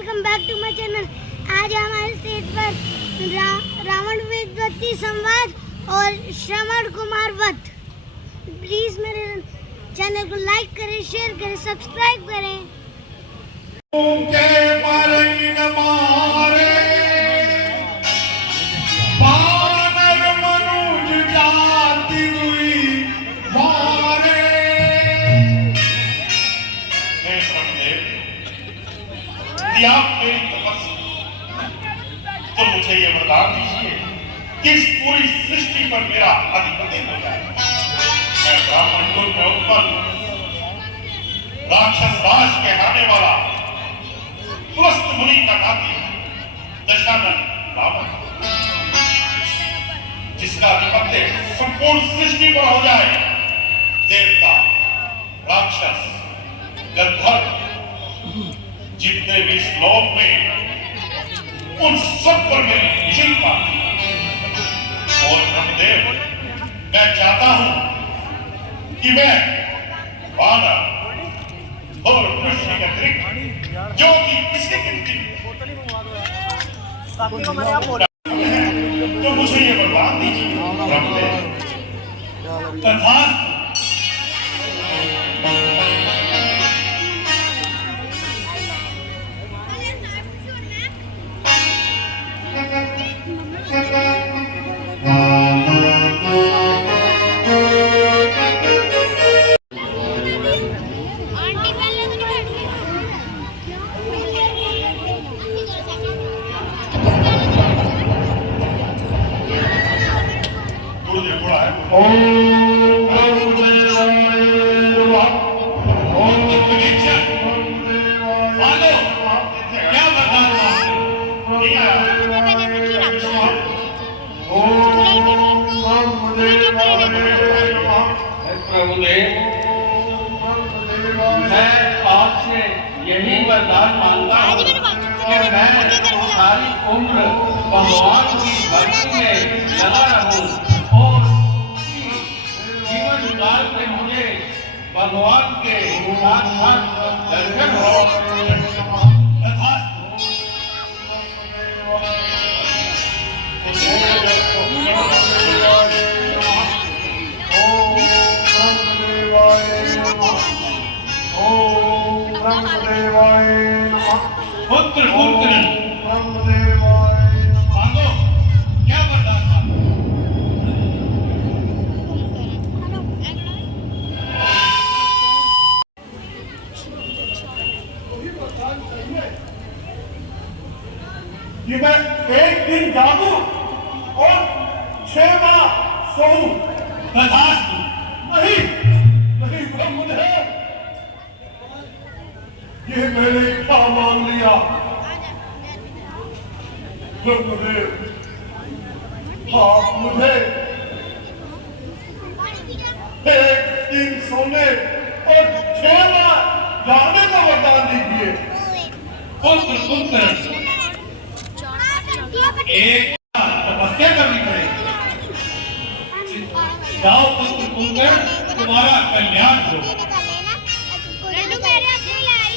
Welcome back to my channel. आज हमारे stage पर रावण वेदवती संवाद और श्रवण कुमार वध। प्लीज मेरे चैनल को लाइक करें, शेयर करें, सब्सक्राइब करें। आप मेरी तपस्या तो मुझे ये वरदान दीजिए कि इस पूरी सृष्टि पर मेरा अधिपति हो जाए। मैं ब्राह्मण कुल में उत्पन्न राक्षस राज कहलाने वाला पुलस्त मुनि का नाती दशानन रावण, जिसका अधिपत्य संपूर्ण सृष्टि पर हो जाए। देवता, राक्षस, गंधर्व जितने भी इस लोक में, उन सब पर मेरी विजय पाती। और ब्रह्मदेव, मैं चाहता हूं कि मैं वानर और मनुष्य के अतिरिक्त जो कि किसी गिनती तो मुझे ये वरदान दीजिए ब्रह्मदेव। तथास्तु। मैं आज से यही वरदान मांगता हूँ कि मैं सारी उम्र भगवान की भक्ति में लगा रहूं और जीवन काल में मुझे भगवान के साथ दर्शन हो। पुत्र पुत्र मांगो, क्या वरदान मांगो? कि मैं एक दिन जागूं और 6 माह सोऊं। तथास्तु। नहीं नहीं ब्रह्मदेव, ये मैंने क्या मांग लिया। ब्रह्मदेव, आप मुझे एक दिन सोने और 6 माह जागने का वरदान दीजिए। पुत्र पुत्र, एक तपस्या करनी पड़ेगी। जाओ पुत्र पुत्र, तुम्हारा कल्याण हो।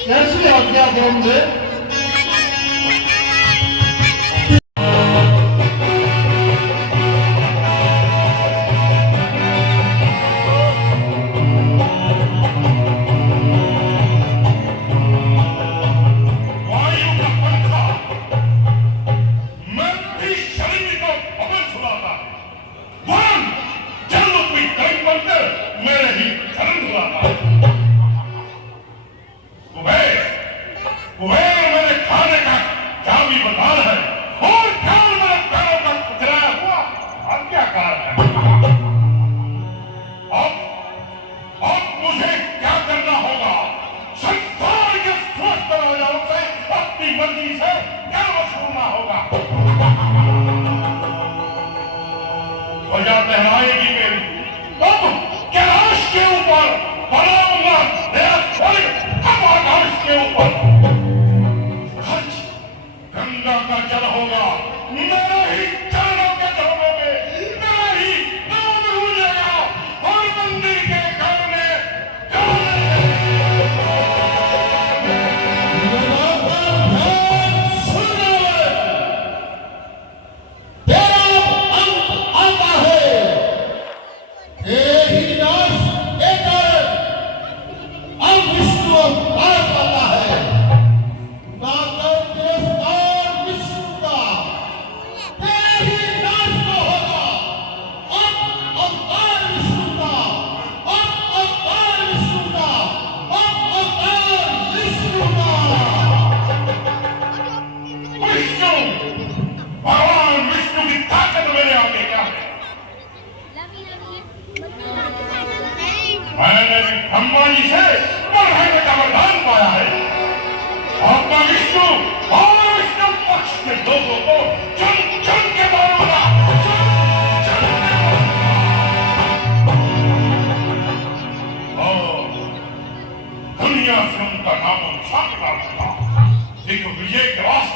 कैसी आज्ञा ब्रह्मदेव? मेरे खाने का क्या भी बता है और क्या मेरे पैरों का कुचलाया हुआ आज्ञाकार है। अब मुझे क्या करना होगा? संसार के स्वस्थ राजाओं से अपनी मर्जी से क्या वसूलना होगा? ध्वजा लहराएगी मेरी, अब कैलाश के ऊपर बनाऊंगा मेरा स्वर्ग। अब आकाश के ऊपर गंगा का जल होगा, मेरे ही चरणों के धोने में मेरा ही नाम गूंजेगा और मंदिर के घर में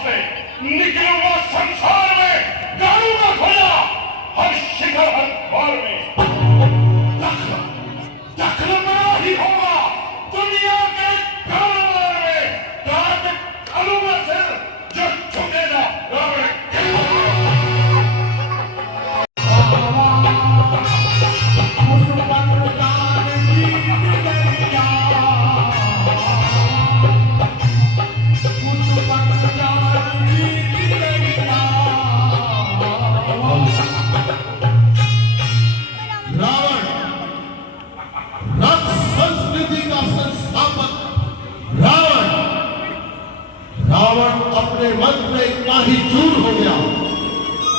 से निकलूंगा संसार में, गाड़ूंगा खोजा हर शिखर हर द्वार में। दखल दखल मेरा ही होगा दुनिया के कारोबार में। काट डालूंगा सिर जो झुकेगा रावण के रावण अपने मन में इतना ही चूर हो गया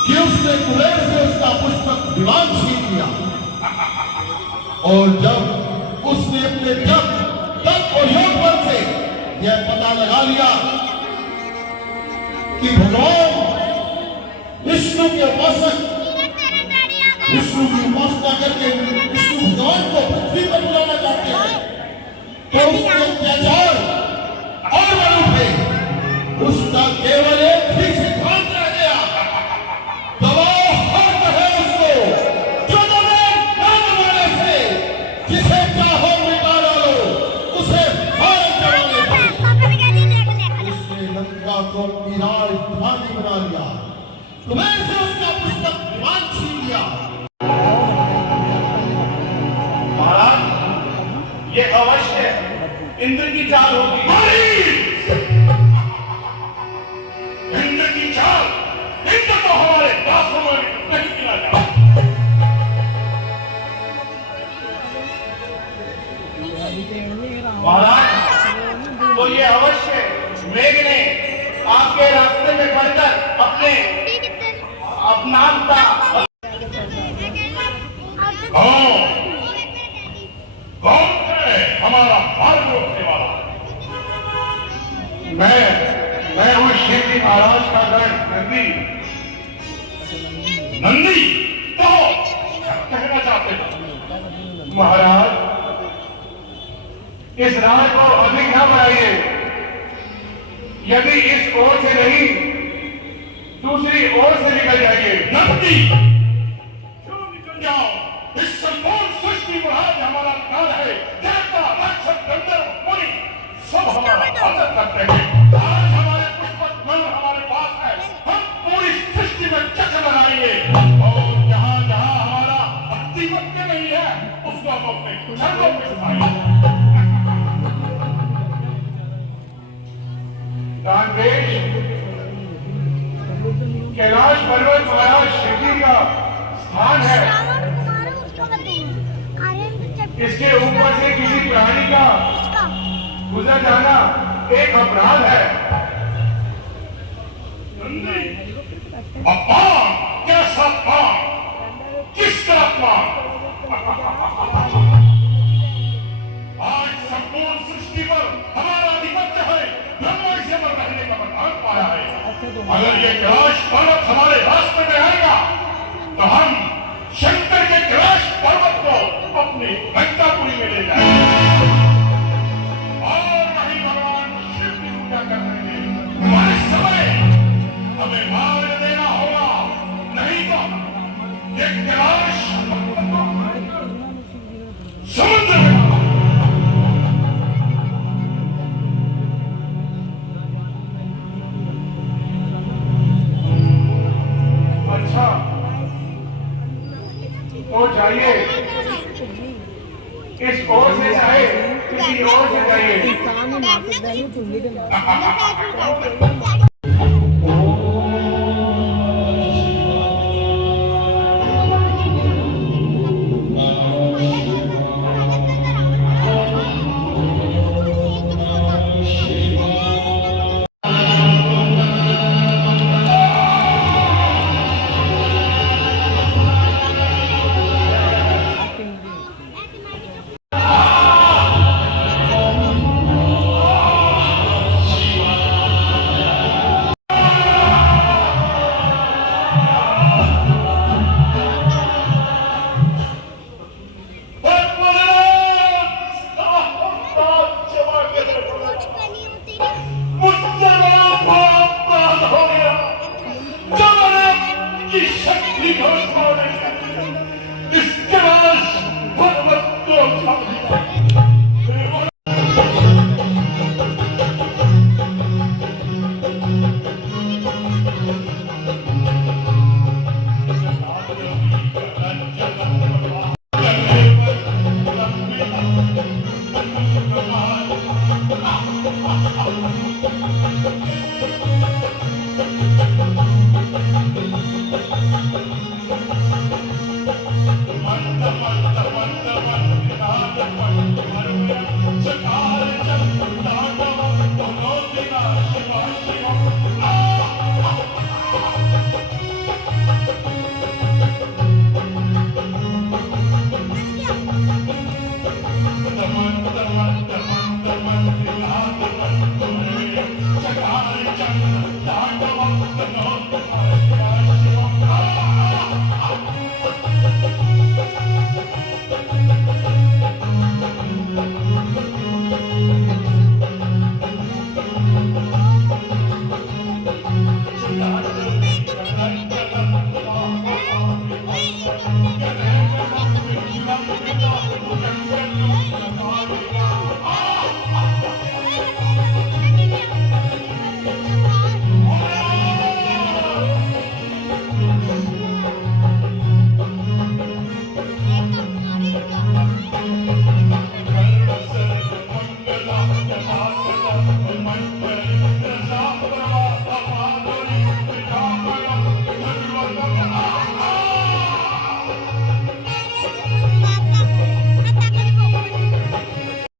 कि उसने कुबेर से उसका पुष्पक विमान छीन लिया। और जब उसने अपने जप तप और योग बल से यह पता लगा लिया कि भगवान विष्णु के उपासक विष्णु की उपासना करके विष्णु भगवान को पृथ्वी पर बुलाना चाहते हैं, तो उसके अत्याचार और बल उठे। उसका केवल एक ही सिद्धांत रह गया, दबाओ हर कहे उसको जो दबे ना दबाने से, जिसे चाहो मिटा डालो उसे मार जमाने से। उसने लंका को अपनी राजधानी बना लिया, कुबेर से उसका पुष्पक विमान छीन लिया। महाराज ये अवश्य इंद्र की चाल होगी। इंद्र की चाल, इंद्र तो हमारे दासों में नहीं गिना जाए। महाराज तो ये अवश्य मेघ ने आपके रास्ते में खड़कर अपने अपनाता कौन है हमारा मार्ग रोकने वाला? मैं हूँ शिवजी महाराज का गण नंदी। नंदी तो कहना चाहते हैं महाराज इस राह को अधिक न बढ़ाइए। यदि इस ओर से नहीं दूसरी ओर से निकल जाइए। नंदी क्यों निकल जाओ? इस संपूर्ण सृष्टि पर आज हमारा अधिकार है। देवता राक्षस गंधर्व मुनि सब हमारा आदर करते हैं। आज हमारे पुष्पक मन हमारे पास है। हम पूरी सृष्टि में चक्र लगाएंगे और जहां जहां हमारा अधिपत्य नहीं है उसको हम अपने छंदों में उठाएंगे। दानवेश कैलाश पर्वत महाराज शिवजी का स्थान है। इसके ऊपर से किसी प्राणी का गुजर जाना एक अपराध है। नंदी अपमान, कैसा अपमान? किसका अपमान? आज संपूर्ण सृष्टि पर हमारा अधिपत्य है। ब्रह्मा से पर रहने का वरदान पाया है। अगर ये कैलाश पर्वत हमारे रास्ते में आएगा तो हम शंकर के कैलाश पर्वत को अपनी लंकापुरी में ले जाएंगे और वहीं भगवान शिव की पूजा कर रहे हैं। हमारे समय हमें मार्ग देना होगा, नहीं तो ये कैलाश समुद्र में तो जाइए, इस ओर से जाए किसी ओर से जाइए।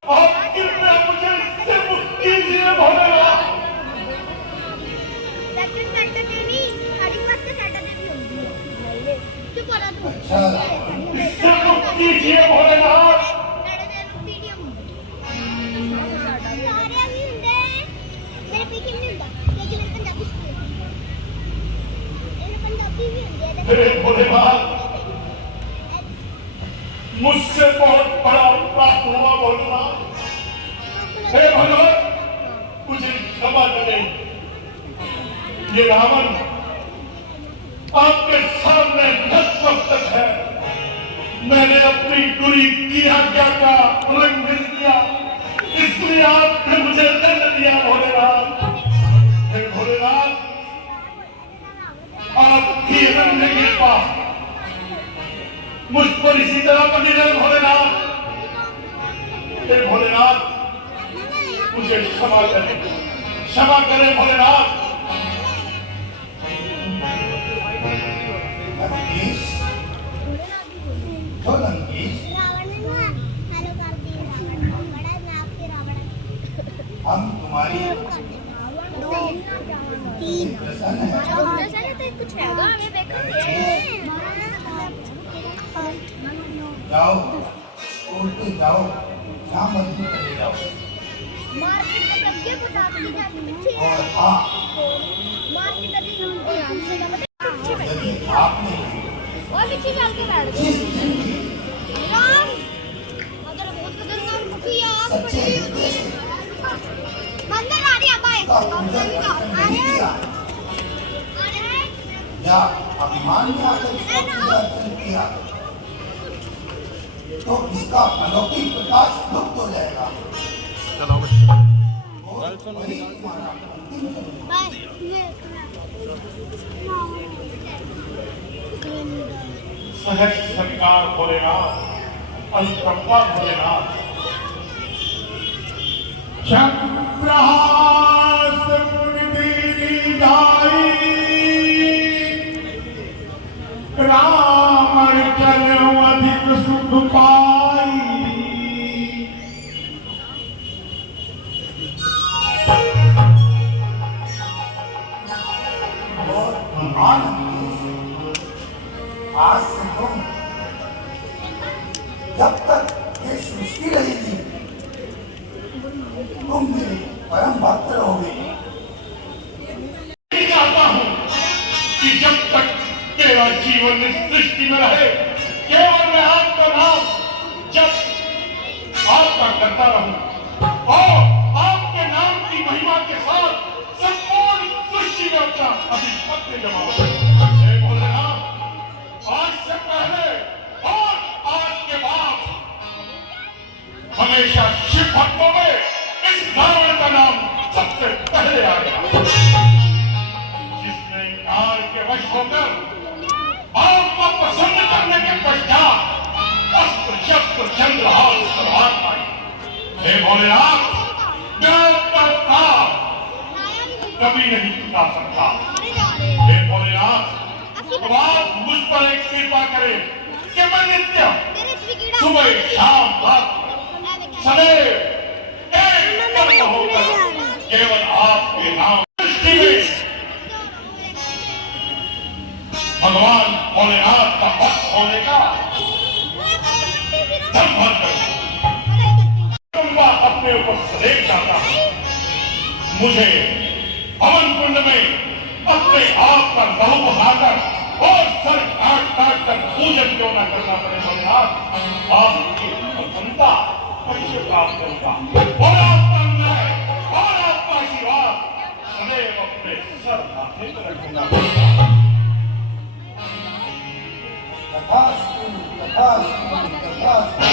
आप कृपया मुझे इससे मुक्त कीजिए भोलेनाथ। इससे मुक्त कीजिए भोलेनाथ। हे भोलेनाथ, मुझसे बहुत बड़ा अपराध हुआ भोलेनाथ। हे भगवान, मुझे क्षमा करें। ये रावण आपके सामने नतमस्तक है। मैंने अपनी गुरु की आज्ञा का उल्लंघन किया, इसलिए आपने मुझे दंड दिया भोलेनाथ। हे भोलेनाथ, आपकी अनन्य कृपा मुझ पर इसी तरह बनी रहे भोलेनाथ। हे भोलेनाथ, मुझे क्षमा करें भोलेनाथ। लंकेश, तो लंकेश, हम तुम्हारी प्रसन्न हैं। जाओ, उड़ते जाओ, यहाँ मजबूत चले जाओ। और हाँ, यदि आपने जिस दिन भी सच्चे हृदय से का पूजा नहीं किया या अभिमान में आकर इसका पूजा अर्चन किया, तो इसका अलौकिक प्रकाश लुप्त हो जाएगा। वही तुम्हारा अंतिम सहज सरकार भोलेनाथ, अनुकंपा भोलेनाथ। चक्रहास मुनि जाई, राम चल अधिक सुख पाई। और आनंद आज से तुम जब तक ये सृष्टि रहेगी तुम मेरे परम भक्त रहोगे। चाहता हूँ कि जब तक तेरा जीवन इस सृष्टि में रहे, केवल मैं आपका नाम जब आपका करता रहूं और आपके नाम की महिमा के साथ संपूर्ण सृष्टि में अपना आधिपत्य जमाऊं। हे भोलेनाथ, आज से पहले और आज के बाद हमेशा शिव भक्तों में इस रावण का नाम सबसे पहले आएगा, जिसने इंकार के वश होकर आपको पसंद करने के पश्चात अस्त्र शस्त्र चंद्रहास प्रभात पाई। हे भोलेनाथ, देवता कभी नहीं टूटा सकता। हे भोलेनाथ, तो आप मुझ पर एक कृपा करें कि मैं नित्य सुबह शाम रात सदैव एक कर्म होकर केवल आपके नाम भगवान भोलेनाथ का भक्त होने का धर्म भर कर अपने ऊपर सदेक जाता है। मुझे हवन कुंड में अपने आप का लहू बहाकर और सर काट काट कर पूजन क्यों न करना पड़े भोलेनाथ, आपकी प्रसन्नता कैसे प्राप्त होगा। और आपका न्याय और आपका आशीर्वाद सदैव अपने सर माथे पर रखना पड़ेगा। तथास्तु तथास्तु तथास्तु।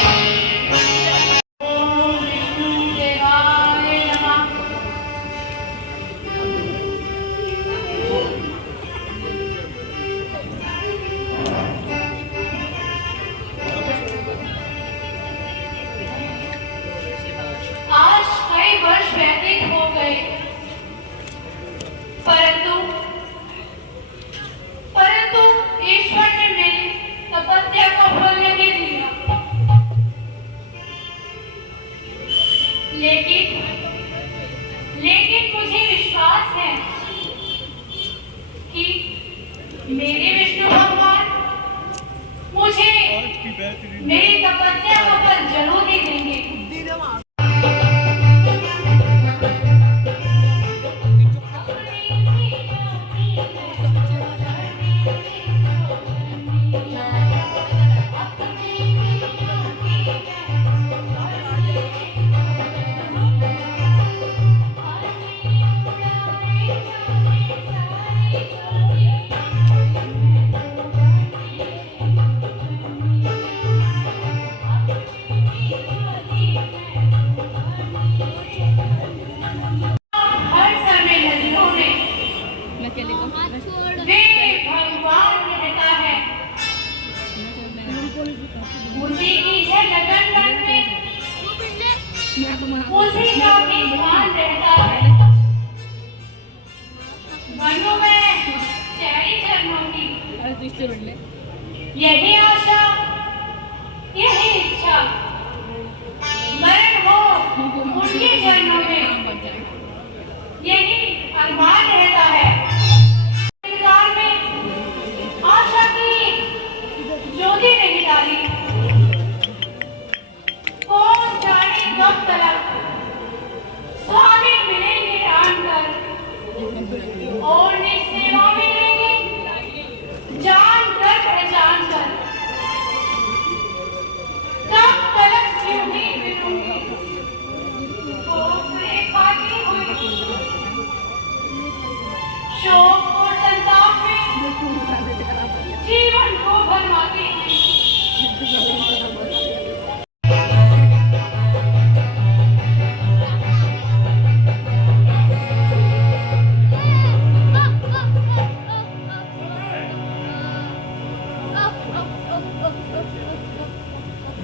आज कई वर्ष व्यतीत हो गए, परंतु ईश्वर ने मेरी तपस्या का फल नहीं दिया। लेकिन मुझे विश्वास है कि मेरे विष्णु भगवान मुझे मेरी तपस्या का फल जरूर ही देंगे। उसी की है लगन मन में, उसी का भी ध्यान रहता है। वनों में चैरी चरणों की यही आशा, यही इच्छा, मरण हो उनके चरणों में, यही अरमान रहता है। इंतजार में आशा की ज्योति नहीं डाली, कौन जाने कब तक स्वामी मिलेंगे जानकर, और निस्सेवा मिलेंगे जानकर पहचान कर। कब तक क्यों ही मिलूंगी खोपड़े खाती हुई, शोक और संताप में जीवन को भरमाती हुई।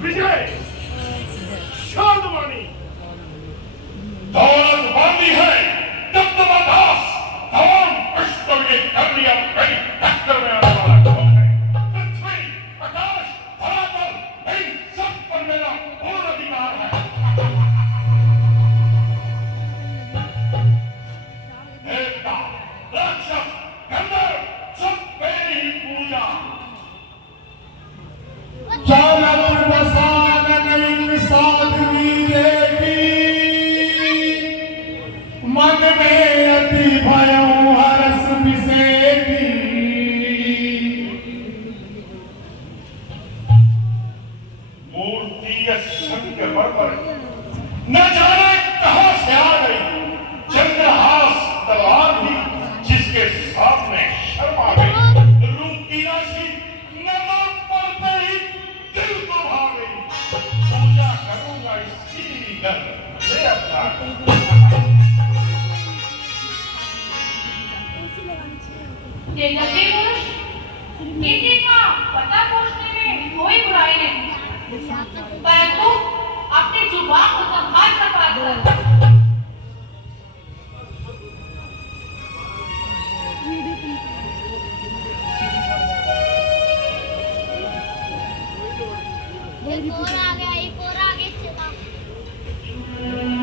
विजय शांतवानी दौलत बांधी है, दबदबा दास धवन पुष्प के कर लिया कई टक्कर में आने वाला कौन है। पृथ्वी आकाश धरातल इन सब पर मेरा पूर्ण अधिकार है। देवता राक्षस गंधर्व सब मेरी ही पूजा। मन में अति भयं हरस विसेकी, मूर्ति के संग पर न जाने कहां से आ गई चंद्रहास तलवार भी, जिसके सामने शर्मा गई। रूप की राशि नमन पड़ते ही दिल को भा गई। पूजा करूंगा इसकी घर से अपना। तेजस्वी पुरुष, किसी का पता पूछने में कोई बुराई नहीं, परंतु अपनी जुबान को संभाल कर बात कर।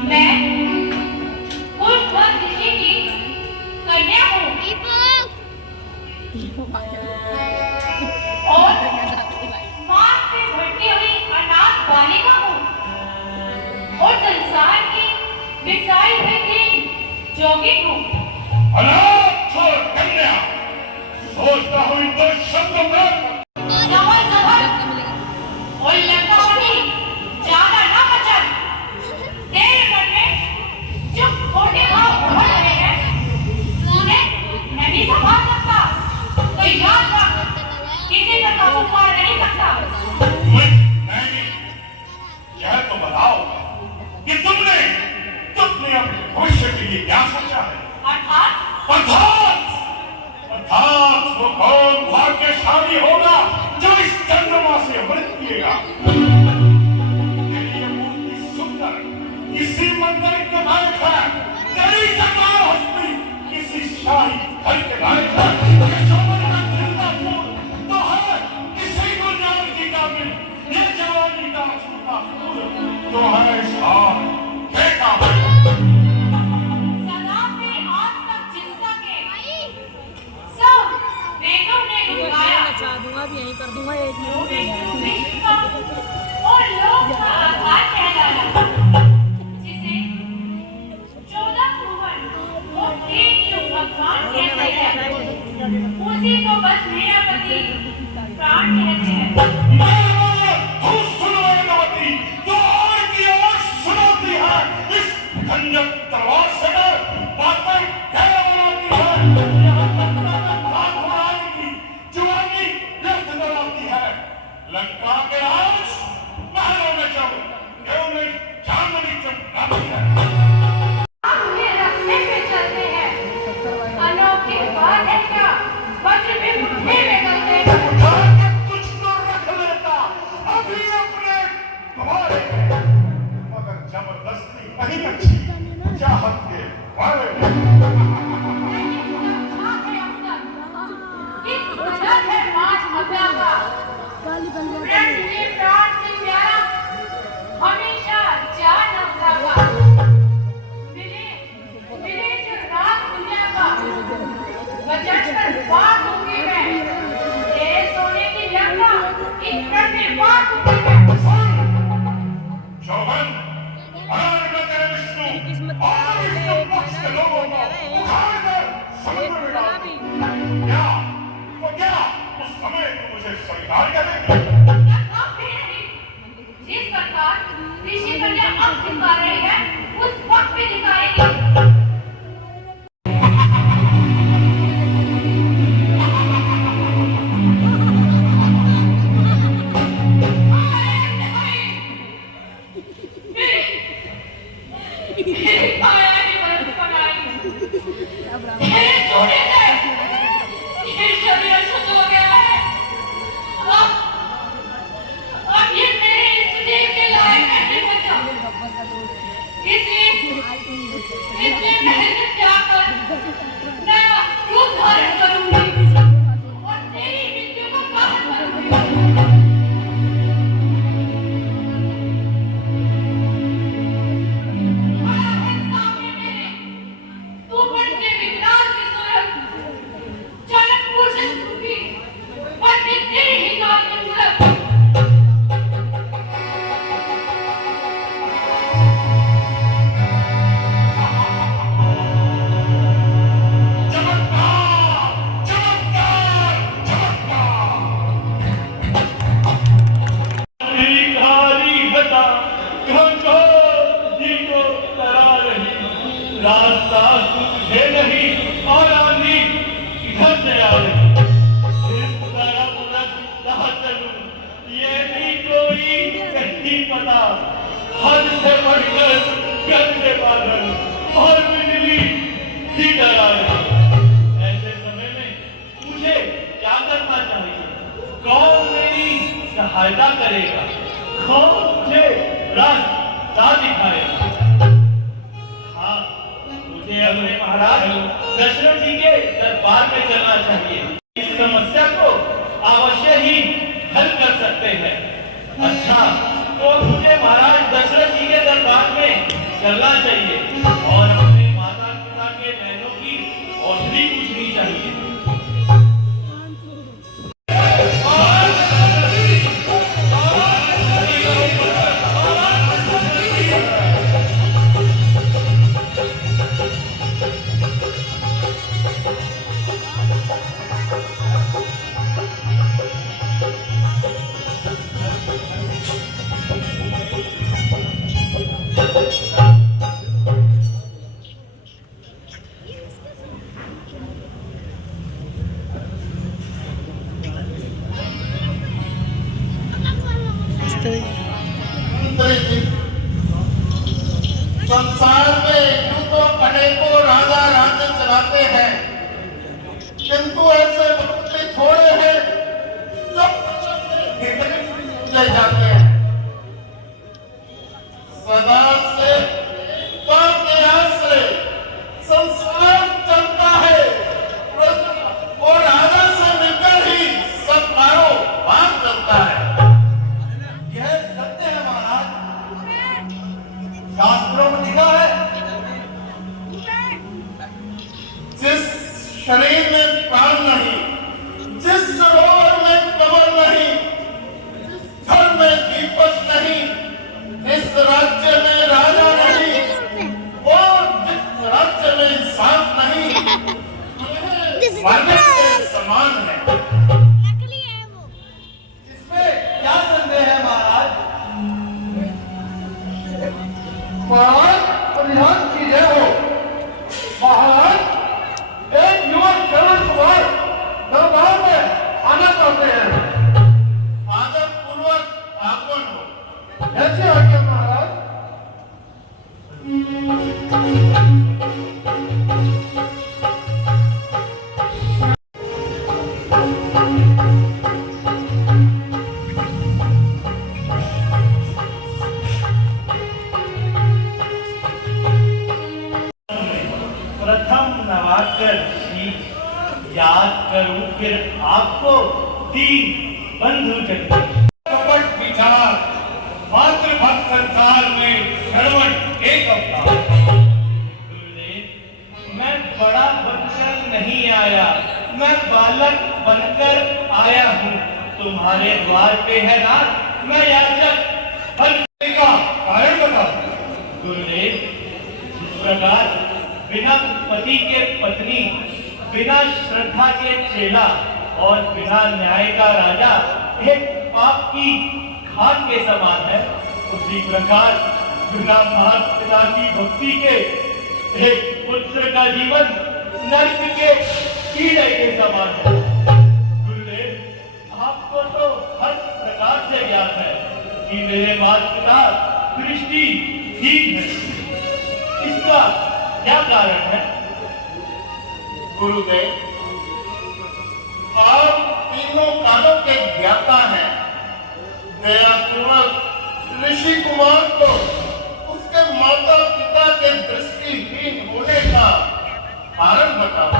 मैं पुष्पवत ऋषि की कन्या हूँ। आई है कि जोगी हूँ। अनाथ और कन्या, सोचता हूँ इन दो शब्दों में समझ समझ और लंकावनी ज्यादा ना बचन। तेरे मन में जो खोटे भाव भर रहे हैं उन्हें नहीं संभाल सकता तो याद रख, किसी पर काबू पा नहीं सकता। नहीं, यह तो बताओ कि तुमने अपने भविष्य के लिए क्या सोचा है? अर्थात वो कौन भाग्यशाली होगा जो इस चंद्रमा से अमृत पिएगा? ये मूर्ति सुंदर किसी मंदिर के लायक है, तेरी सरकार हस्ती किसी शाही घर के लायक है। ये चौबन का खिलता फूल तो है किसी गुलजार की काबिल, ये जवानी का छूटा फूल तो है शान फेंका सदा से आज तक जिसका के सब वेदों ने लुभाया, विश्व का और लोक का आधार कहलाया, जिसे 14 भुवन और 3 युग भगवान कहते हैं, उसी को बस मेरा पति प्राण कहते हैं। तलवार से बातें बनाती है, यहाँ तक उड़ाएगी, जुबानी व्यक्त कराती है। लंका के राज महलों में जब क्यों नहीं चांदनी चमकाती है। आपके रास्ते पे चलते हैं, अनोखे बात है क्या, वज्र भी मुट्ठी में करते हैं। उठा के कुछ तो रख लेता अभी अपने हमारे मगर जबरदस्ती नहीं अच्छी चाहत के बारे में। किस तरह है मांस हत्या का, प्रेम के प्राण से प्यारा, हमेशा जान अपना का। मिले जो रात दुनिया का, बचत पर बात होगी मैं, तेरे सोने की लंका एक क्षण में बात होगी मैं। शोभन, विष्णु और विष्णु पक्ष के लोगों को उखाड़ कर समुद्र में डाल दो। क्या उस समय तुम मुझे स्वीकार करेंगे? अब भी नहीं, जिस प्रकार ऋषि कन्या अब दिखा रही है उस वक्त भी दिखाएगी। रास्ता तुझे नहीं और आंधी इधर से आ रही, इस तरफ उधर कहाँ चलूं ये भी कोई नहीं पता। हद से बढ़कर गंदे बादल और बिजली भी डरा रही। ऐसे समय में मुझे क्या करना चाहिए? कौन मेरी सहायता करेगा? कौन मुझे रास्ता दिखाएगा? मुझे अपने महाराज दशरथ जी के दरबार में चलना चाहिए। इस समस्या को अवश्य ही हल कर सकते हैं। अच्छा, तो मुझे महाराज दशरथ जी के दरबार में चलना चाहिए और अपने माता पिता के नैनों की औषधि पूछनी चाहिए। संसार में यूं तो अनेकों राजा राज्य चलाते हैं, किंतु ऐसे वक्त भी थोड़े हैं जो ले जाते हैं। सदा से से संसार चलता है, वो राजा से मिलकर ही सब कारोबार चलता है। यह सत्य है महाराज। शास्त्रों में लिखा है, जिस शरीर में प्राण नहीं, जिस सरोवर में कमल नहीं, घर में दीपक नहीं, इस राज्य में राजा नहीं, और जिस राज्य में इंसाफ नहीं, मरने के समान है। नकली है वो। इसमें क्या संदेह है महाराज? महाराज परिहार कीजिए हो। महाराज एक युवक चरण कुमार दरबार में आना चाहते हैं। आदर पूर्वक आगमन हो। जैसे आज्ञा महाराज। प्रथम नवाकर शीश याद करूं फिर आपको दीन बंधु जगदीश। कपट विचार मात्र भक्त संसार में श्रवण एक अवतार। गुरुदेव, मैं बड़ा बनकर नहीं आया, मैं बालक बनकर आया हूँ। तुम्हारे द्वार पे है नाथ, मैं याचक बनने का कारण बताओ। गुरुदेव, इस प्रकार बिना पति के पत्नी, बिना श्रद्धा के चेला और बिना न्याय का राजा एक पाप की खान के समान है, उसी प्रकार बिना माता पिता की भक्ति के एक पुत्र का जीवन नर्क के कीड़े के समान है। गुरुदेव, आपको तो हर प्रकार से ज्ञात है कि मेरे माता पिता दृष्टिहीन है। इसका क्या कारण है? गुरुदेव, आप तीनों कालों के ज्ञाता हैं। दयापूर्वक ऋषि कुमार को उसके माता पिता के दृष्टिहीन होने का कारण बताओ।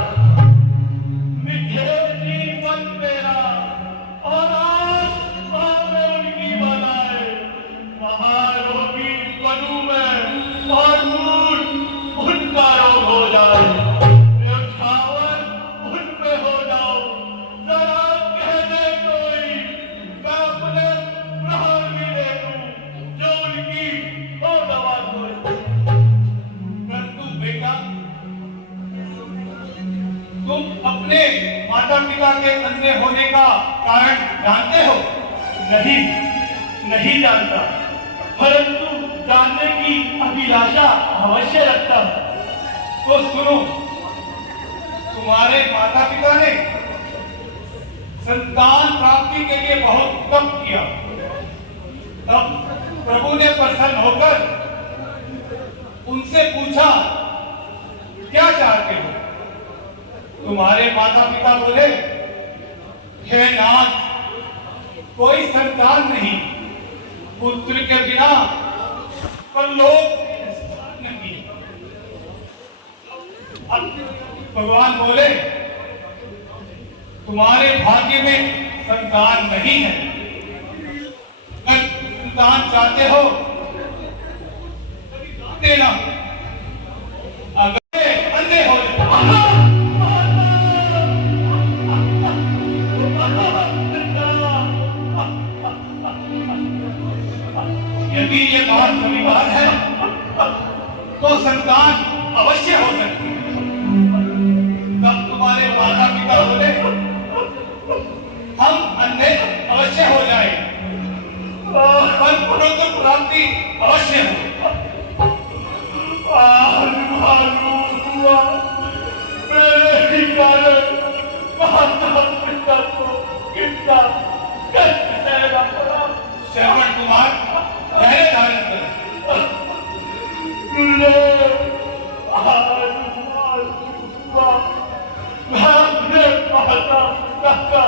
मिठे जीवन मेरा और आप भावे उनकी बनाए, महारोगी बनूं मैं और मूर्ख उनका रोग हो जाए, न्यौछावर उन पे हो जाऊं। जरा कह दे कोई, मैं अपने प्राण भी दे दूं, जो उनकी हो दवा कोई। परंतु बेटा, तुम अपने माता पिता के अंधे होने का कारण जानते हो? नहीं, नहीं जानता, परंतु जानने की अभिलाषा अवश्य रखता हूं। तो सुनो, तुम्हारे माता पिता ने संतान प्राप्ति के लिए बहुत तप किया। तब प्रभु ने प्रसन्न होकर उनसे पूछा, क्या चाहते हो? तुम्हारे माता पिता बोले, हे नाथ, कोई संतान नहीं, पुत्र के बिना परलोक नहीं। अब भगवान बोले, तुम्हारे भाग्य में संतान नहीं है। अगर संतान चाहते हो देना, अगर अंधे हो यदि ये बात परिवार है तो संतान अवश्य हो सकती है। तब तुम्हारे माता पिता बोले, प्राप्ति अवश्य हो। आज मालूम हुआ मेरे ही कारण माता पिता को कितना कष्ट सहना पड़ा। श्रवण कुमार धैर्य धारण करें। आज मालूम हुआ मैं अपने माता पिता का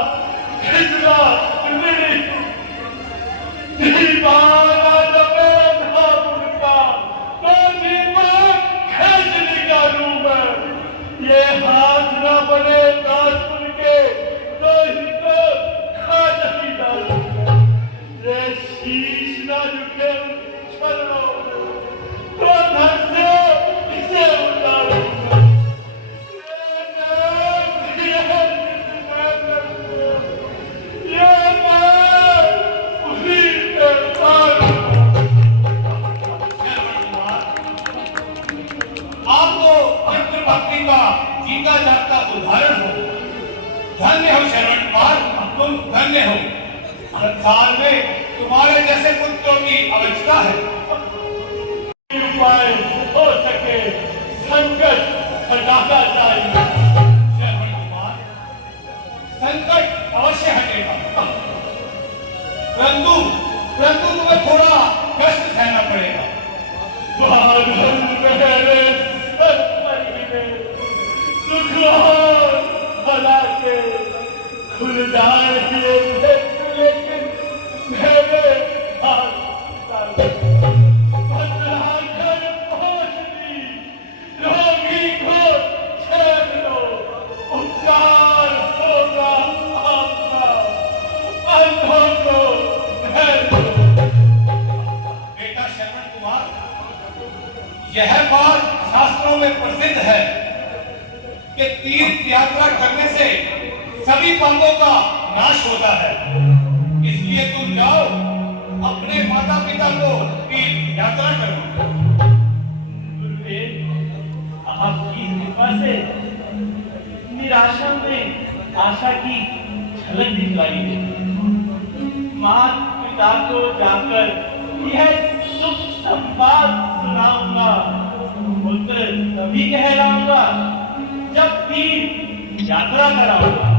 कितना ऋणी हूँ। दीवाना जब मेरा था उनका तो जीवन खींच निकालूं मैं। ये हाथ न बने दास सुन के तो इनको खा नहीं डालूंगा। ये शीश न झुके चरणों में तो धर से इसे उतारूंगा। ये नाम ये मैं करूंगा। ये मैं उसी पे मारूंगा। आप तो पितृ भक्ति का जीता जागता उदाहरण हो। धन्य हो श्रवण कुमार, तुम धन्य हो। संसार में तुम्हारे जैसे पुत्रों की आवश्यकता है। उपाय हो सके संकट हटाना चाहिए। श्रवण कुमार, संकट अवश्य हटेगा, परंतु तुम्हें थोड़ा कष्ट सहना पड़ेगा। बादल मेरे सर पर गिरे, सुख और भला के खुल जाएंगे लेकिन मेरे हाथ बदलाकर पहुंच दी। रोगी को छेड़ लो, उपचार होगा आपका। अंधों को धैर्य दो। बेटा श्रवण कुमार, यह बात शास्त्रों में प्रसिद्ध है कि तीर्थ यात्रा करने से सभी पापों का नाश होता है। इसलिए तुम जाओ, अपने माता पिता को तीर्थ यात्रा करो। गुरुदेव, आपकी कृपा से निराशा में आशा की झलक दिखलाई देती। माता पिता को जाकर यह सुख संवाद सुनाऊंगा। पुत्र तभी कहलाऊंगा जब तीर्थ यात्रा कराऊंगा।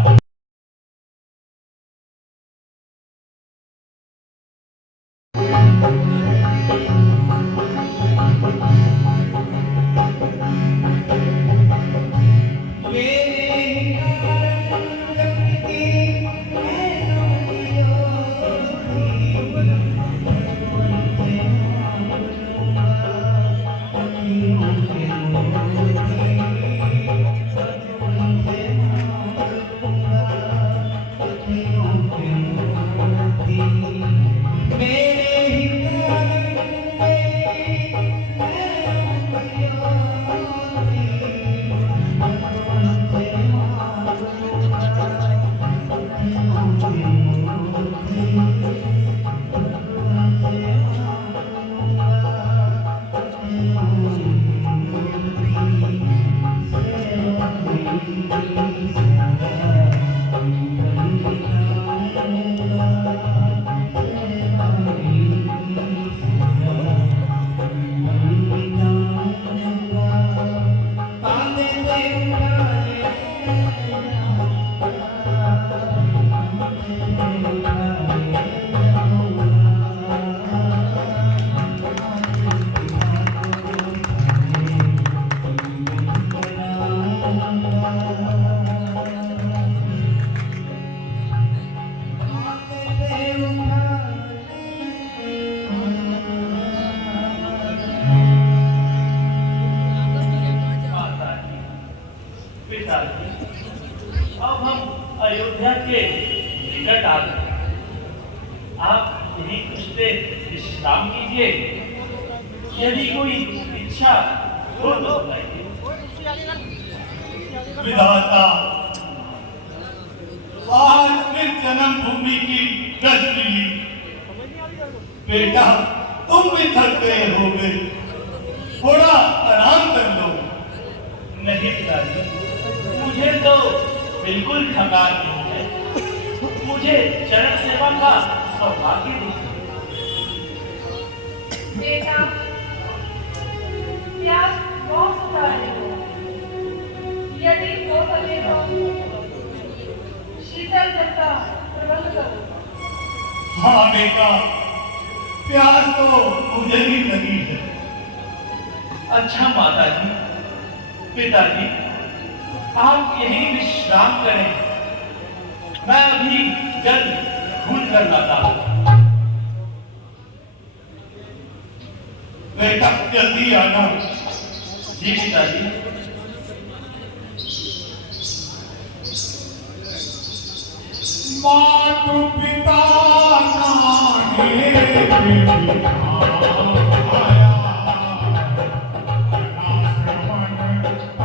अब हम अयोध्या के निकट आ गए। आप यही कुछ देर विश्राम कीजिए। यदि कोई इच्छा हो तो बताइए। विधाता, आज फिर जन्मभूमि की दृष्टि ली। बेटा, तुम भी थक गए होगे, थोड़ा आराम कर लो। नहीं पिताजी, मुझे तो बिल्कुल थकान नहीं है। मुझे चरण सेवा का सौभाग्य नहीं है। बेटा प्यास बहुत सता है, यदि हो सके तो शीतल जल का प्रबंध करो। हाँ बेटा, प्यास तो मुझे भी लगी है। अच्छा माताजी, पिताजी, आप यहीं विश्राम करें, मैं अभी जल ढूंढ कर लाता हूं। बेटा जल्दी आना। जी पिताजी। मातु पिता नाहे आया श्रवण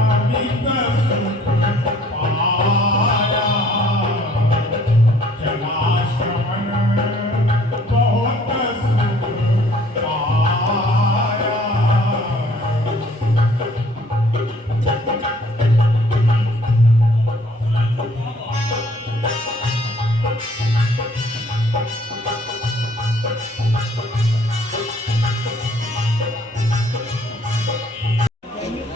अमित सुख पाया जना श्रवण बहुत सुख पाया।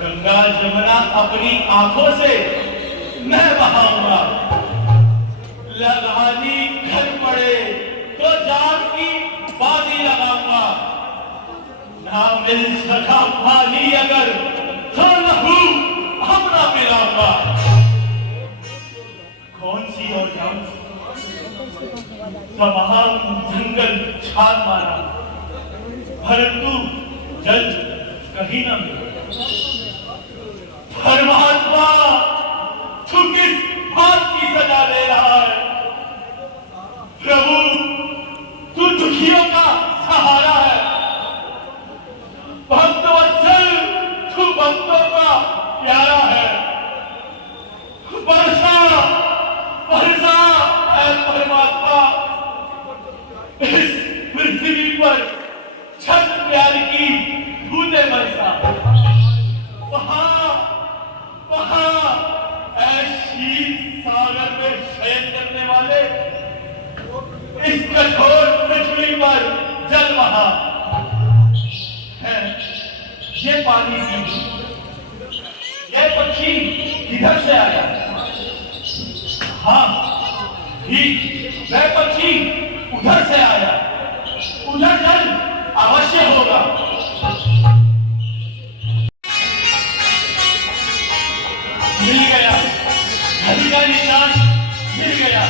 गंगा जमुना अपनी आंखों से मैं बहाऊंगा, लगानी घर पड़े तो जान की बाजी लगाऊंगा, ना मिल सका पानी अगर तो लहू अपना पिलाऊंगा। कौन सी और जाऊं, तमाम जंगल छान मारा, परंतु जल कहीं न मिला। परमात्मा, तू किस बात की सजा दे रहा है? प्रभु, तू दुखियों का सहारा है। भक्तवत्सल, तू भक्तों का प्यारा है। वर्षा, वर्षा, ऐ परमात्मा, इस पृथ्वी पर छठ प्यार की बूंदें बरसा। वहां ऐसी सागर में शयन करने वाले इस कठोर पृथ्वी पर जल वहां है। ये पानी पी, ये पक्षी किधर से आया? हाँ ठीक, वह पक्षी उधर से आया, उधर जल अवश्य होगा। मिल गया, नदी का निशान मिल गया।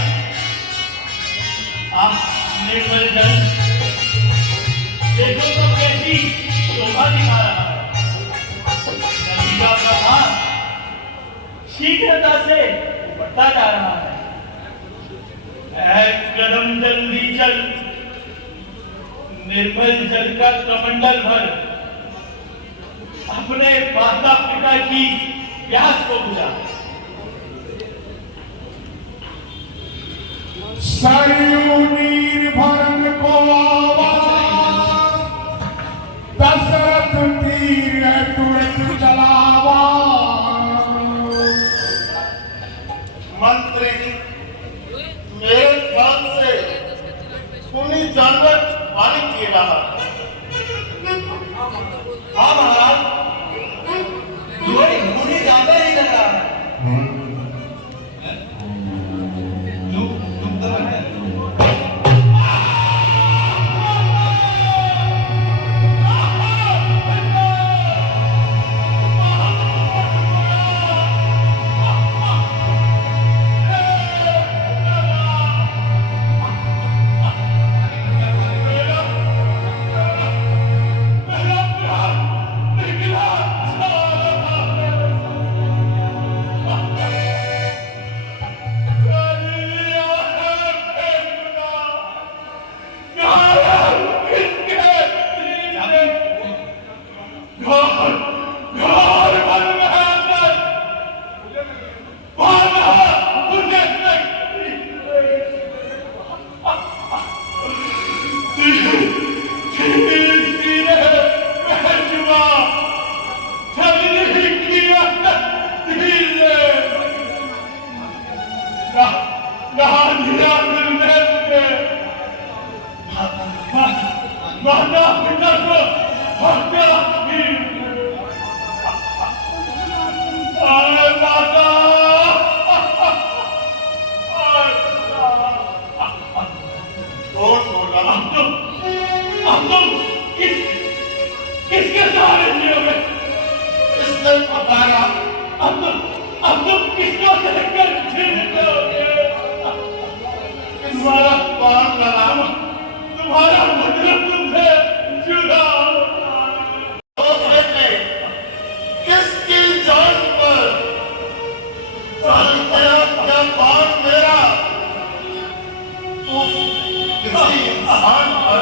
आप निर्मल जल देखो तो कैसी शोभा दिखा रहा है। नदी का प्रवाह शीघ्रता से बढ़ता जा रहा है। ऐ कदम जल्दी चल, निर्मल जल का कमंडल भर, अपने माता पिता की प्यास को बुझा। सरयू नीर भरन को आवा, दशरथ तीर तुरंत चलावा। मंत्री जी, मेरे ख्याल से कोई जानवर पानी पी रहा है। हाँ महाराज, मुझे ज्यादा ही लग रहा है। माता पिता को हत्या की। आए माता, कौन बोला? अब तुम किसके सहारे जिए हुए? इसने बताया अब तुम किसको देखकर जीवित रहोगे? तुम्हारा पार लगाम, तुम्हारा मतलब तुमसे जुदा होना है। दूसरे ने किसकी जान पर चलते क्या बात मेरा तू किसी इंसान पर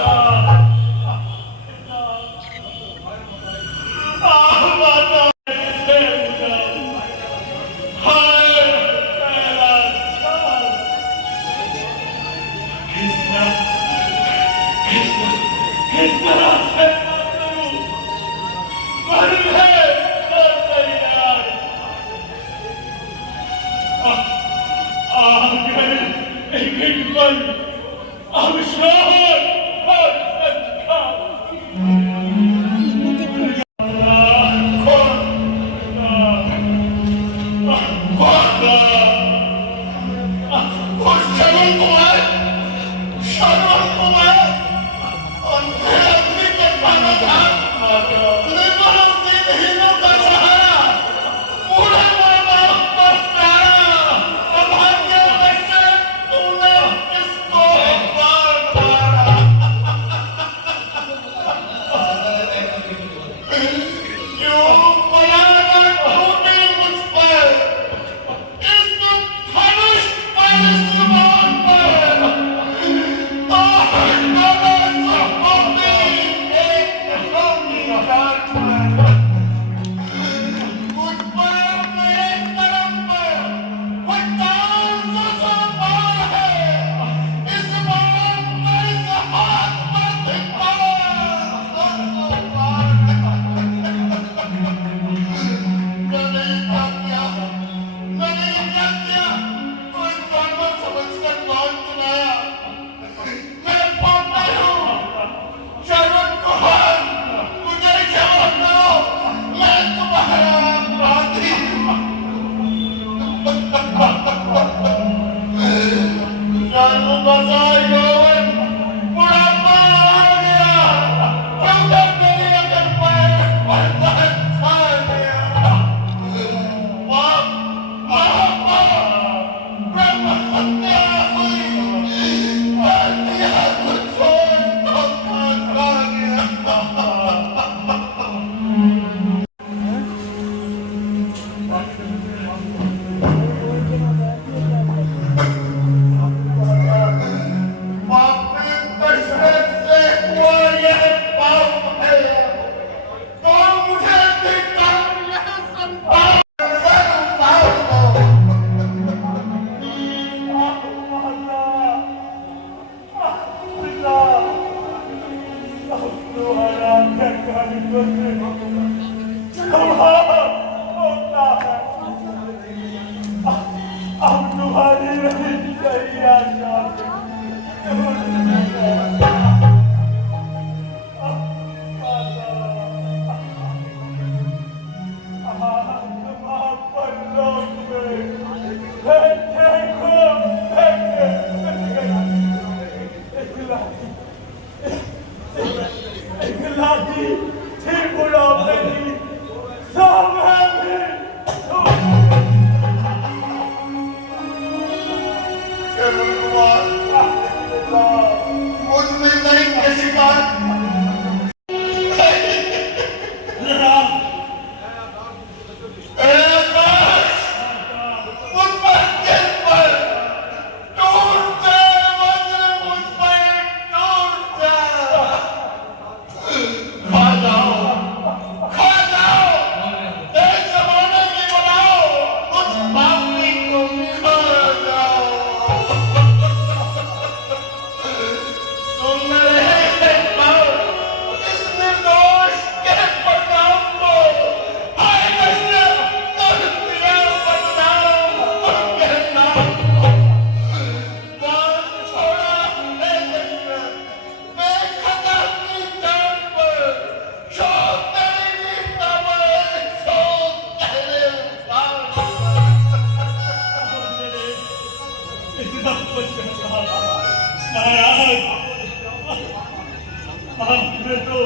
आपने तो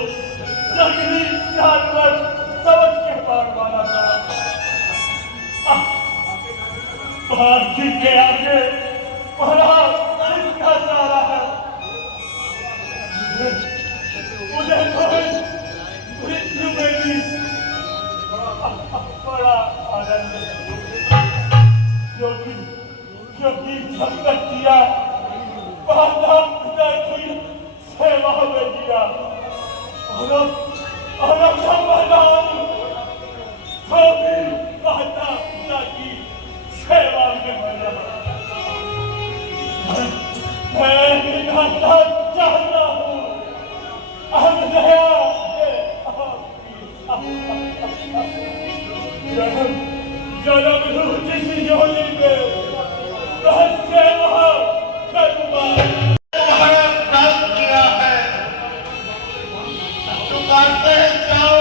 जंगली जानवर समझ के मार मारा था। भाग्य के आगे बड़ा इसका सारा है। मुझे तो मृत्यु में भी बड़ा आनंद है, क्योंकि जब तक दिया माता पिता की सेवा में दिया, और अब जब मैदान तो भी माता पिता की सेवा में मरा। मैं निकालना चाहता हूँ अब नया जन्म लूं जिस योनि में वह सेवा करूँगा। तुम्हारा प्राप्त किया है, चुकाते जाओ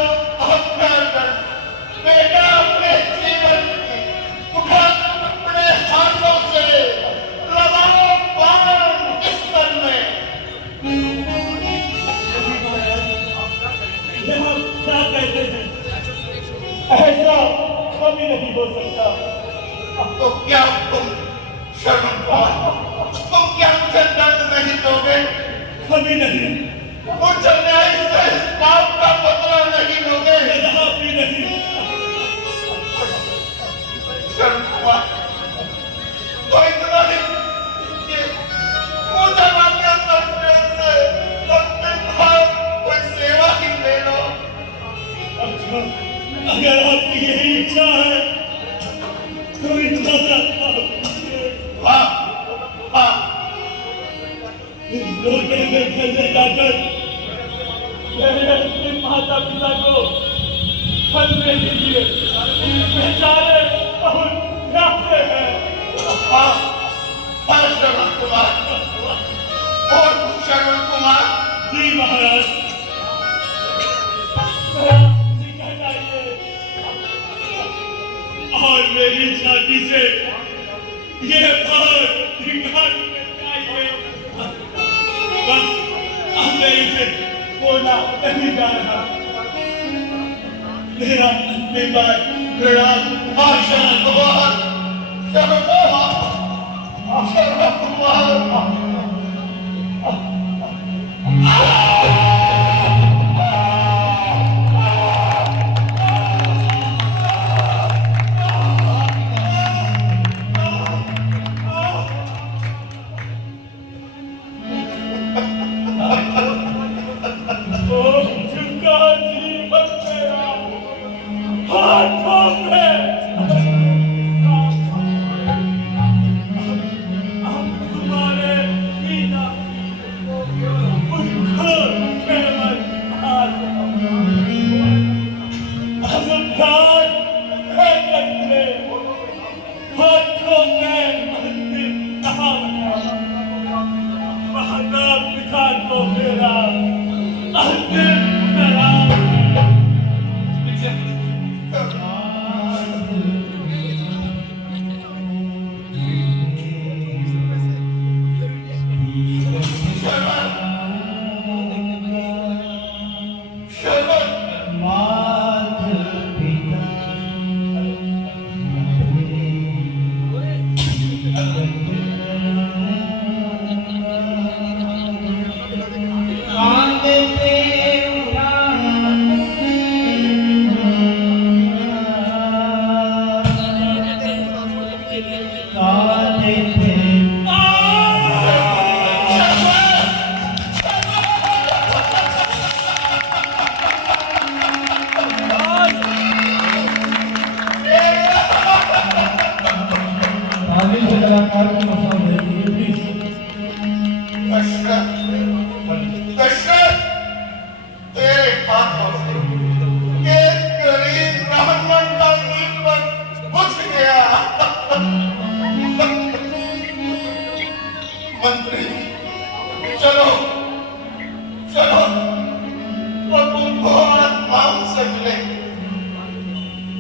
अपना दंड। बेटा अपने जीवन की उठाकर अपने हाथों से लगाओ बाण इस तन में। यहाँ क्या कहते हैं, ऐसा कभी नहीं हो सकता। तो क्या तुम शर्म पाओ? तुम क्या मुझे दंड नहीं दोगे? कभी नहीं, मुझ अन्याय से इस पाप का बदला नहीं लोगे? कदापि नहीं। शर्म हुआ तो इतना ही कि मुझे वाक्य करने से अंतिम भाव कोई सेवा ही ले लो। अच्छा, अगर आपकी यही इच्छा है तो इतना सा हाँ हाँ, इस लोटे में खेलने जाकर मेरे अपने माता पिता को खलने दीजिए। बेचारे बहुत प्यासे हैं। हाँ हाँ श्रवण कुमार, और श्रवण कुमार जी महाराज, मुझे कहना ये और मेरी छाती से ये बाहर निकाल के चाहिए। बस अब मैं इसे बोला नहीं जा रहा। मेरा अंतिम बार प्रणाम। आशा कुमार, श्रवण कुमार, श्रवण कुमार। जिनका जीवन मेरा हाथों में, हम तुम्हारे बिना उनको केवल हाथ हम प्यार है करते हाथों में अंतिम नाम माता पिता को मेरा अंतिम प्रणाम। दशरथ, तेरे हाथों से एक गरीब ब्राह्मण का जीवन बुझ गया। मंत्री, चलो चलो और उनको आत्माओं से मिले,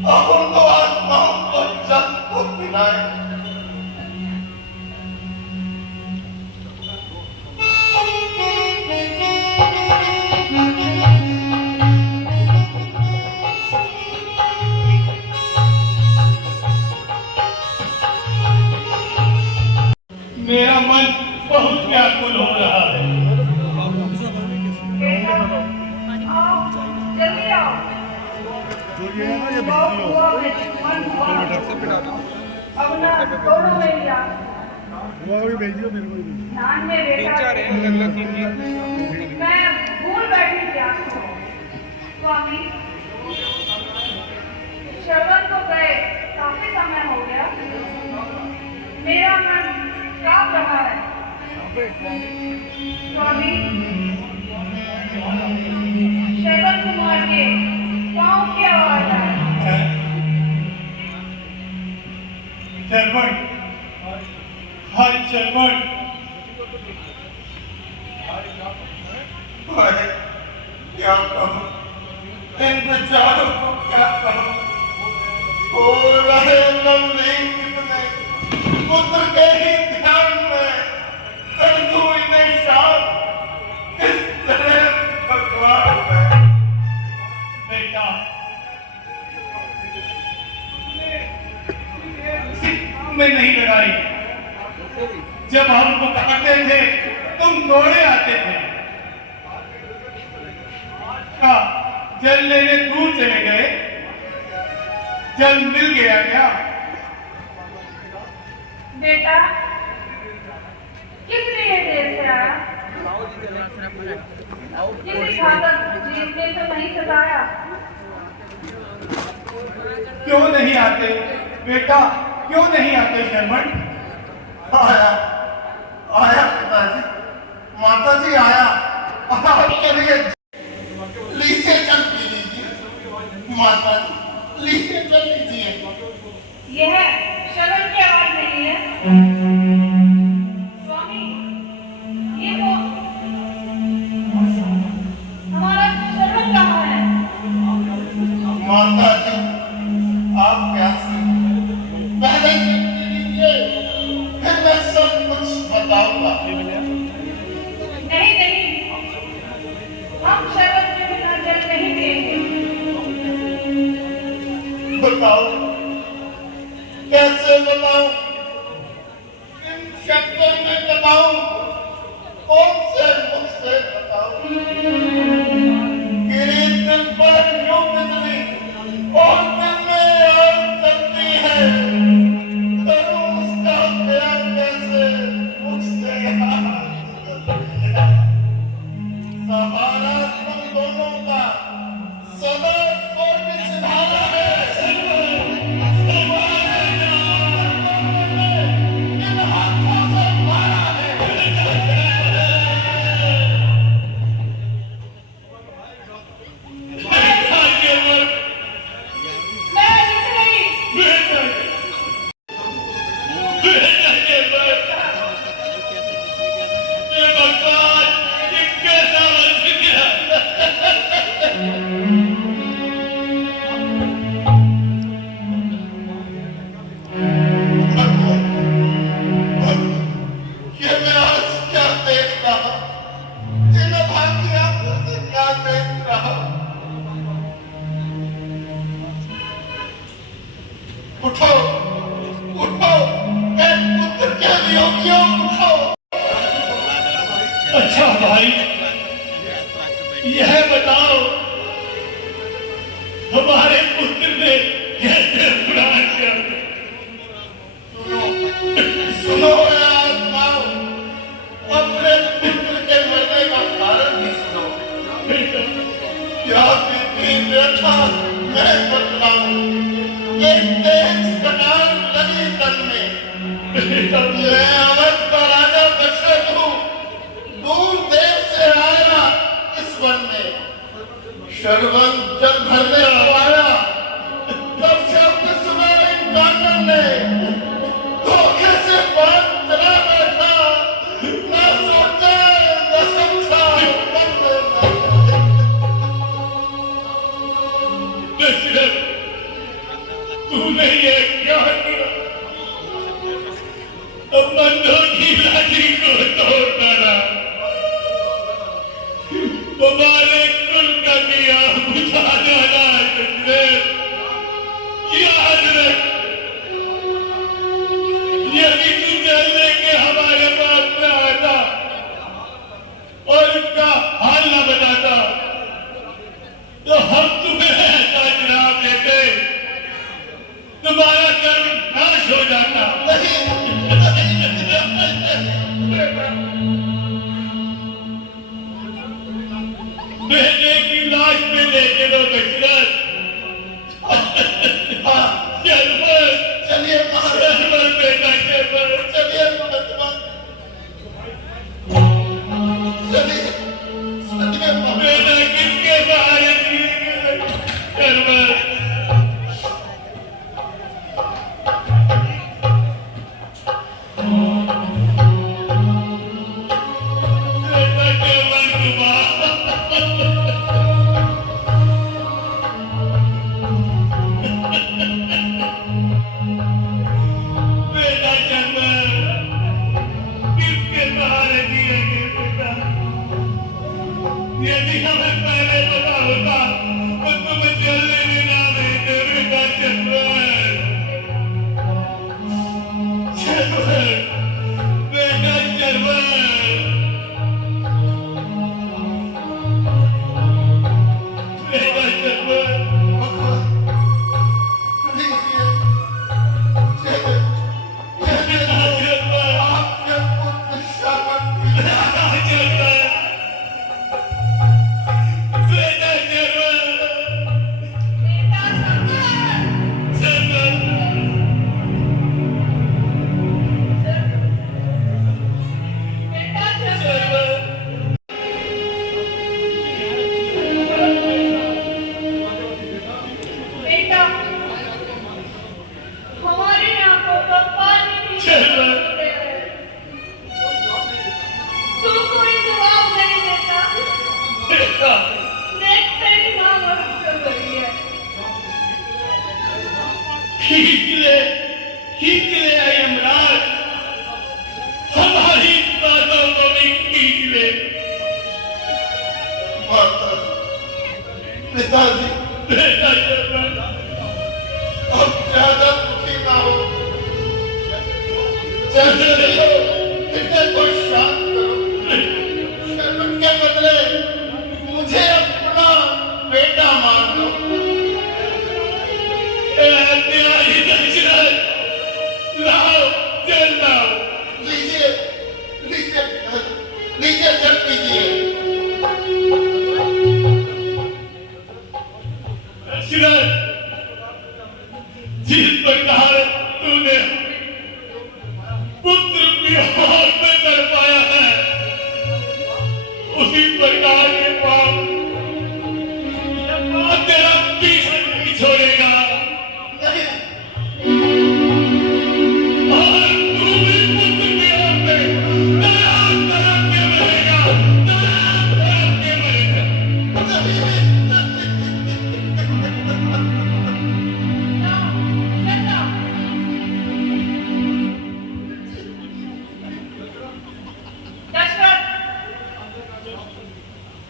और उनको आत्माओं को जल को पिलाए। मेरा मन बहुत व्याकुल हो रहा है। बेटा आओ जल्दी आओ बहुत हुआ मेरे मन हुआ अब ना दोनों मेरी आंख ध्यान में बेटा मैं भूल बैठी थी आपको स्वामी शरवण को गए काफी समय हो गया मेरा मन कांप रहा है स्वामी शरवण कुमार के पाँव की आवाज है शरवण, हाय शरवण, क्या कहूँ इन बेचारों को, क्या कहूँ। हो रहे नवनीत कितने पुत्र के ही ध्यान में कर दूं इन्हें शांत किस तरह भगवान है। बेटा में नहीं लगाई, जब हम पकड़ते थे तुम दौड़े आते थे। क्या जल लेने दूर चले गए? जल मिल गया क्या? बेटा किस लिए देर से आया किसी घातक जीव ने तो नहीं सताया क्यों नहीं आते बेटा, क्यों नहीं आते शरवण? आया आया पिताजी, माताजी आया आपके लिए लीजिए जल पी लीजिए। माताजी लीजिए जल लीजिए। यह शरण की आवाज नहीं है स्वामी ये तो हमारा शरण कहाँ है माताजी आप प्यासी, पहले जल पी लीजिए फिर मैं सब कुछ बताऊंगा। नहीं नहीं हम शरण के बिना जल नहीं पिएंगे बताओ कैसे बताऊं, इन शब्दों में बताऊं, कौन से मुख से बताऊं। गिरी दिल पर यूं बिजली और दिल में आग जलती है, करूं उसका प्यार कैसे मुख से सहारा तुम दोनों का सदा स्वर्ग सिधारा है। मैं जीत गई ये मैं आज क्या देख रहा, जिन भागी आंखों से क्या देख रहा। उठो उठो ए पुत्र के वियोगियों, उठो। अच्छा भाई, यह बताओ हमारे पुत्र ने कैसे अपराध किया? सुनो आत्माओ, अपने पुत्र के मरने का कारण भी सुनो। क्या बीती व्यथा मैं बतलाऊं, एक तेज कटान लगी तन में। मैं अवध का राजा दशरथ हूँ, दूर देश से आया इस वन में। शरवण जल भरने आया, तब शब्द सुना इन कानों ने, धोखे से बात चला बैठा, न सोचा न समझा दशरथ, तूने ये क्या किया? बंधों की लाठी को तोड़ डाला, हमारे कुल का दिया बुझा डाला। दशरथ, याद रख, यदि तू जलने के हमारे तुम्हारा कर्म नाश हो जाता। बेटे की लाश में लेके दो दशरथ। चलिए शर्मर बेटा शर्मर, चलिए महात्मा, चलिए बेटा किसके सहारे जिएंगे? शर्मर यदि हमें पहले पता होता तो तुम्हें जल्दी भी ना भेजते बेटा चरवर बेटा चरवर बेटा चरवर आपके पुत्र शामत बेटा हमारी आंखों का पानी भी छूटे हैं। तू कोई जवाब नहीं देता। देख तेरी माँ मर चल रही है। खींच ले यमराज, हमारी बातों को भी खींच ले। माता, पिताजी, बेटा चरवर अब ज्यादा दुखी ना हो। चलो इसे को शांत करो। शर्म के बदले मुझे अपना बेटा मान लो। प्यारी दशरथ, लाओ जल लाओ। लीजिए लीजिए लीजिए जल पीजिए। दशरथ, जिस प्रकार तूने पुत्र वियोग में तड़पाया है, उसी प्रकार ये पाप तेरा पीछा नहीं छोड़ेगा। नहीं, और तू भी पुत्र वियोग में तड़प तड़प के मरेगा, तड़प तड़प के मरेगा। बेटा दशरथ,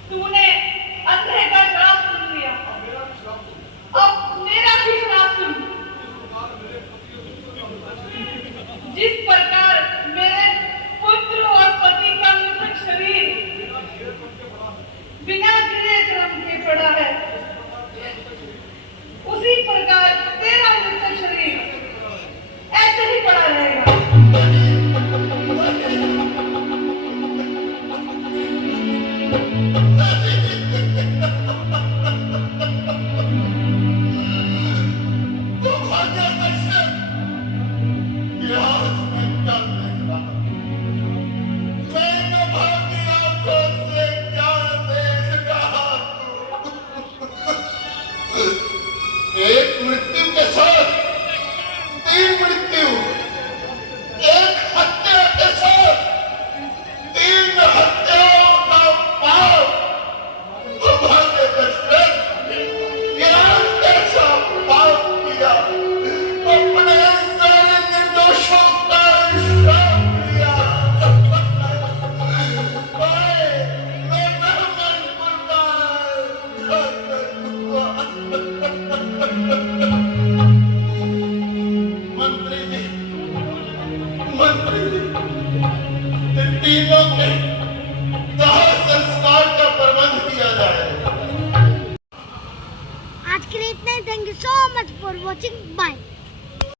तूने अंधे का श्राप सुन लिया। अब मेरा भी श्राप सुन। जिस प्रकार मेरे पुत्र और पति का मृतक शरीर बिना गिरे क्रम के पड़ा है, उसी प्रकार तेरा मृतक शरीर ऐसे ही पड़ा रहेगा। एक मृत्यु के साथ तीन मृत्यु, एक हत्या के साथ तीन हत्याओं का पाप। भाग्य दशरथ, क्या कैसा पाप किया? अपने सारे निर्दोषों का श्राप दिया। मैं ब्राह्मण मंत्री जी, इन तीनों के दाह संस्कार का प्रबंध किया जाए। आज के लिए इतना ही। Thank you so much for watching. Bye.